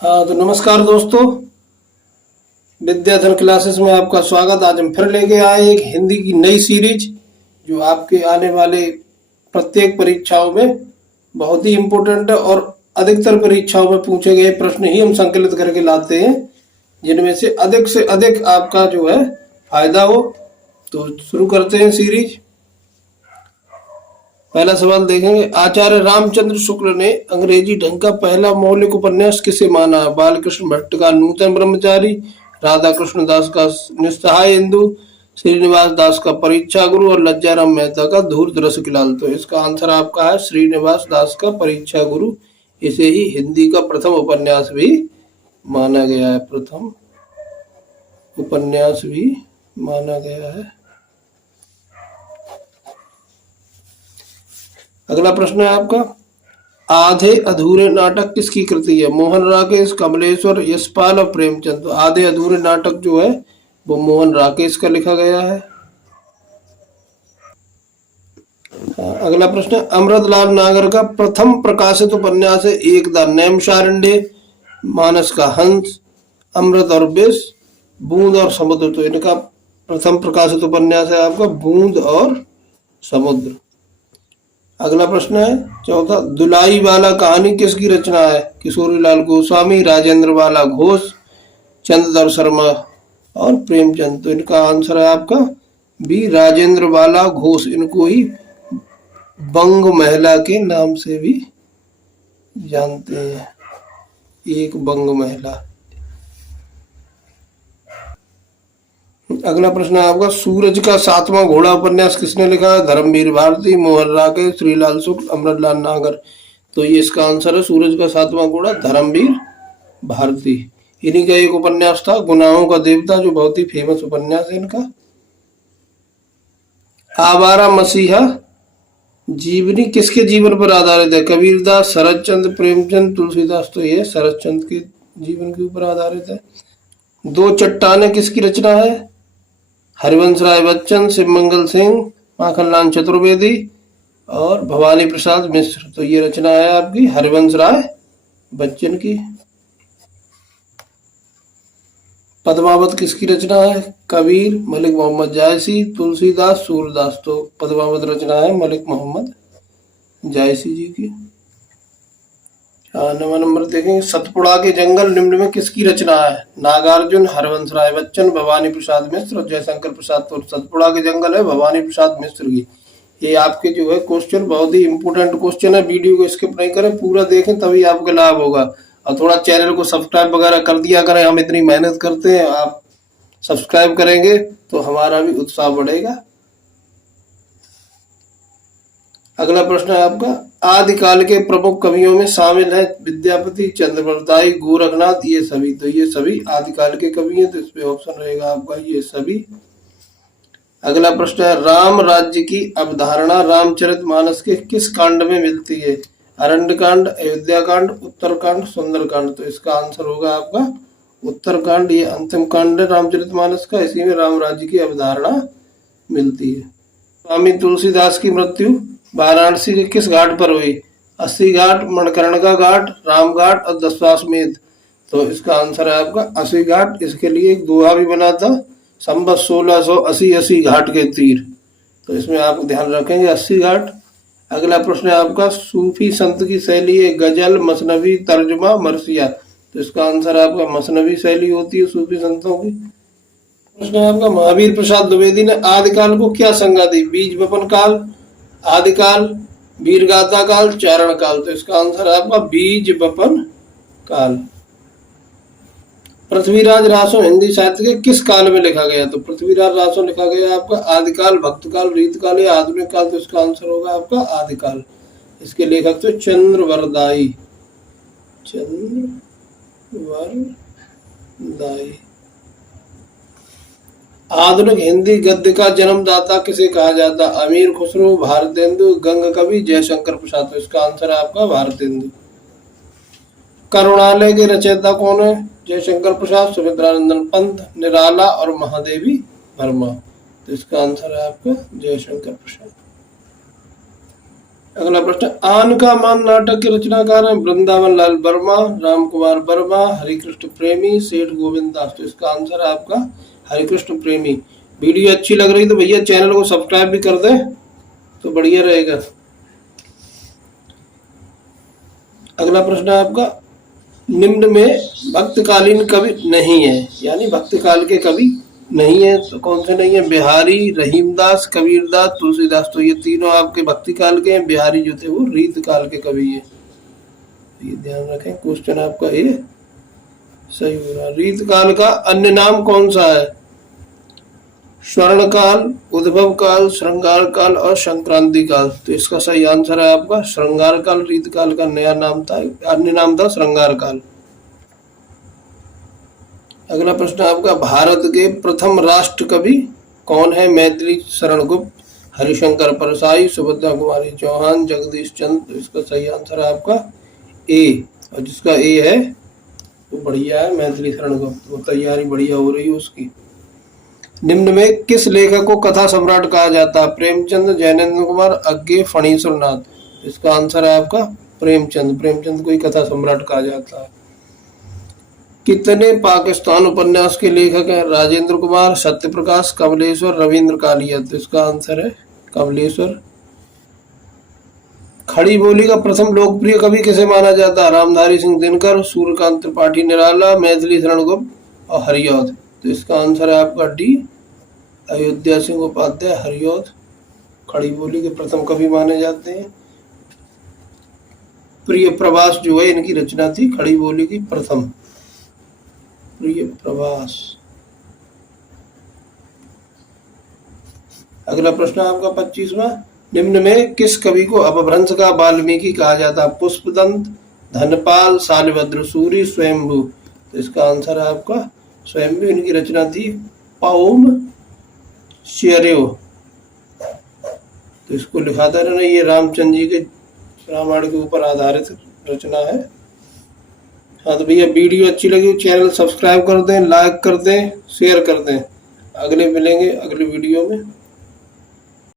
हाँ तो नमस्कार दोस्तों, विद्याधर क्लासेस में आपका स्वागत। आज हम फिर लेके आए एक हिंदी की नई सीरीज जो आपके आने वाले प्रत्येक परीक्षाओं में बहुत ही इम्पोर्टेंट है और अधिकतर परीक्षाओं में पूछे गए प्रश्न ही हम संकलित करके लाते हैं जिनमें से अधिक आपका जो है फायदा हो। तो शुरू करते हैं सीरीज। पहला सवाल देखेंगे, आचार्य रामचंद्र शुक्ल ने अंग्रेजी ढंग का पहला मौलिक उपन्यास किसे माना? बालकृष्ण भट्ट का नूतन ब्रह्मचारी, राधा कृष्ण दास का निस्सहाय इंदु, श्रीनिवास दास का परीक्षा गुरु और लज्जाराम मेहता का धूर्त रसिकलाल। तो इसका आंसर आपका है श्रीनिवास दास का परीक्षा गुरु। इसे ही हिंदी का प्रथम उपन्यास भी माना गया है। प्रथम उपन्यास भी माना गया है। अगला प्रश्न है आपका, आधे अधूरे नाटक किसकी कृति है? मोहन राकेश, कमलेश्वर, यशपाल और प्रेमचंद। तो आधे अधूरे नाटक जो है वो मोहन राकेश का लिखा गया है। अगला प्रश्न, अमृतलाल नागर का प्रथम प्रकाशित उपन्यास है एक द नैमिषारण्य, मानस का हंस, अमृत और विष, बूंद और समुद्र। तो इनका प्रथम प्रकाशित उपन्यास है आपका बूंद और समुद्र। अगला प्रश्न है चौथा, दुलाई वाला कहानी किसकी रचना है? किशोरीलाल गोस्वामी, राजेंद्र वाला घोष, चंद्रधर शर्मा और प्रेमचंद। तो इनका आंसर है आपका बी, राजेंद्र वाला घोष। इनको ही बंग महिला के नाम से भी जानते हैं, एक बंग महिला। अगला प्रश्न है आपका, सूरज का सातवां घोड़ा उपन्यास किसने लिखा है? धर्मवीर भारती, मोहन राकेश, श्रीलाल शुक्ल, अमृतलाल नागर। तो ये इसका आंसर है सूरज का सातवां घोड़ा, धर्मवीर भारती। इन्हीं का एक उपन्यास था गुनाहों का देवता, जो बहुत ही फेमस उपन्यास है इनका। आवारा मसीहा जीवनी किसके जीवन पर आधारित है? कबीरदास, शरदचंद्र, प्रेमचंद, तुलसीदास। तो ये शरदचंद्र के जीवन के ऊपर आधारित है। दो चट्टानें किसकी रचना है? हरिवंश राय बच्चन, शिवमंगल सिंह, माखनलाल चतुर्वेदी और भवानी प्रसाद मिश्र। तो ये रचना है आपकी हरिवंश राय बच्चन की। पद्मावत किसकी रचना है? कबीर, मलिक मोहम्मद जायसी, तुलसीदास, सूरदास। तो पद्मावत रचना है मलिक मोहम्मद जायसी जी की। नवा नंबर देखेंगे, सतपुड़ा के जंगल निम्न में किसकी रचना है? नागार्जुन, हरवंश राय बच्चन, भवानी प्रसाद मिश्र और जयशंकर प्रसाद। तो सतपुड़ा के जंगल है भवानी प्रसाद मिश्र की। ये आपके जो है क्वेश्चन बहुत ही इंपोर्टेंट क्वेश्चन है। वीडियो को स्किप नहीं करें, पूरा देखें तभी आपका लाभ होगा। और थोड़ा चैनल को सब्सक्राइब वगैरह कर दिया करें, हम इतनी मेहनत करते हैं, आप सब्सक्राइब करेंगे तो हमारा भी उत्साह बढ़ेगा। अगला प्रश्न है आपका, आदिकाल के प्रमुख कवियों में शामिल है विद्यापति, चंद्रप्रताई, गोरखनाथ, ये सभी। तो ये सभी आदिकाल के कवि हैं, तो इस पे ऑप्शन रहेगा आपका ये सभी। अगला प्रश्न है, राम राज्य की अवधारणा रामचरितमानस के किस कांड में मिलती है? अरण्यकांड, अयोध्याकांड, उत्तरकांड, सुंदरकांड। तो इसका आंसर होगा आपका उत्तरकांड। ये अंतिम कांड है रामचरितमानस का, इसी में राम राज्य की अवधारणा मिलती है। स्वामी तुलसीदास की मृत्यु वाराणसी के किस घाट पर हुई? 80 घाट, मणकर्णिका घाट, राम घाट और दशाश्वमेध। तो इसका आंसर है आपका 80 घाट। इसके लिए एक दोहा भी बना था, संवत 1680, 80 घाट के तीर। तो इसमें आप ध्यान रखेंगे 80 घाट। अगला प्रश्न है आपका, सूफी संत की शैली है गजल, मसनवी, तर्जुमा, मरसिया। तो इसका आंसर आपका मसनवी शैली होती है सूफी संतों की। प्रश्न है आपका, महावीर प्रसाद द्विवेदी ने आदिकाल को क्या संज्ञा दी? बीज वपन काल, आदिकाल, वीरगाथा काल, चारण काल। तो इसका आंसर है आपका बीज वपन काल। पृथ्वीराज रासो हिंदी साहित्य के किस काल में लिखा गया? तो पृथ्वीराज रासो लिखा गया आपका आदिकाल, भक्तकाल, रीतकाल या आधुनिक काल। तो इसका आंसर होगा आपका आदिकाल। इसके लेखक तो चंद्रवरदाई, चंद्रवरदाई। आधुनिक हिंदी गद्य का जन्मदाता किसे कहा जाता? अमीर खुसरो, भारतेंदु, गंग कवि, जयशंकर प्रसाद। तो इसका आंसर है आपका भारतेंदु। करुणालय के रचयिता कौन है? जयशंकर प्रसाद, सुमित्रानंदन पंत, निराला और महादेवी वर्मा। तो इसका आंसर है आपका जयशंकर प्रसाद। अगला प्रश्न, आन का मान नाटक के रचनाकार हैं वृंदावन लाल वर्मा, राम कुमार वर्मा, हरिकृष्ण प्रेमी, सेठ गोविंद दास। तो इसका आंसर है आपका हरिकृष्ण प्रेमी। वीडियो अच्छी लग रही तो भैया चैनल को सब्सक्राइब भी कर दें तो बढ़िया रहेगा। अगला प्रश्न है आपका, निम्न में भक्तकालीन कवि नहीं है, यानी भक्तकाल के कवि नहीं है तो कौन से नहीं है? बिहारी, रहीमदास, कबीरदास, तुलसीदास। तो ये तीनों आपके भक्ति काल के हैं। बिहारी जो थे वो रीत काल के कवि है, ये ध्यान रखें। क्वेश्चन आपका ये सही होगा। रीत काल का अन्य नाम कौन सा है? स्वर्ण काल, उद्भव काल, श्रृंगार काल और संक्रांति काल। तो इसका सही आंसर है आपका श्रृंगार काल। रीत काल का नया नाम था, अन्य नाम था श्रृंगार काल। अगला प्रश्न आपका, भारत के प्रथम राष्ट्र कवि कौन है? मैथिली शरण गुप्त, हरिशंकर परसाई, सुभद्रा कुमारी चौहान, जगदीश चंद्र। तो इसका सही आंसर है आपका ए, और जिसका ए है वो बढ़िया है, मैथिली शरण गुप्त। वो तैयारी बढ़िया हो रही है उसकी। निम्न में किस लेखक को कथा सम्राट कहा जाता है? प्रेमचंद, जैनेन्द्र कुमार, अज्ञे, फणीश्वर नाथ। इसका आंसर है आपका प्रेमचंद। प्रेमचंद को ही कथा सम्राट कहा जाता है। कितने पाकिस्तान उपन्यास के लेखक हैं? राजेंद्र कुमार, सत्यप्रकाश, कमलेश्वर, रविंद्र कालिया। तो इसका आंसर है कमलेश्वर। खड़ी बोली का प्रथम लोकप्रिय कवि किसे माना जाता है? रामधारी सिंह दिनकर, सूर्यकांत त्रिपाठी निराला, मैथिली शरण गुप्त और हरिऔध। तो इसका आंसर है आपका डी, अयोध्या सिंह उपाध्याय, हरिऔध खड़ी बोली के प्रथम कवि माने जाते हैं। प्रिय प्रवास जो है इनकी रचना थी, खड़ी बोली की प्रथम प्रिय प्रवास। अगला प्रश्न आपका 25वां, निम्न में किस कवि को अपभ्रंश का वाल्मीकि कहा जाता है? पुष्पदंत, धनपाल, शालिभद्र सूरी, स्वयंभू। तो इसका आंसर है आपका स्वयंभू। इनकी रचना थी पौम शेरयो। तो इसको लिखा था इन्होंने, ये रामचंद्र जी के रामायण के ऊपर आधारित रचना है। हाँ तो भैया वीडियो अच्छी लगी चैनल सब्सक्राइब कर दें, लाइक कर दें, शेयर कर दें। अगले मिलेंगे अगले वीडियो में।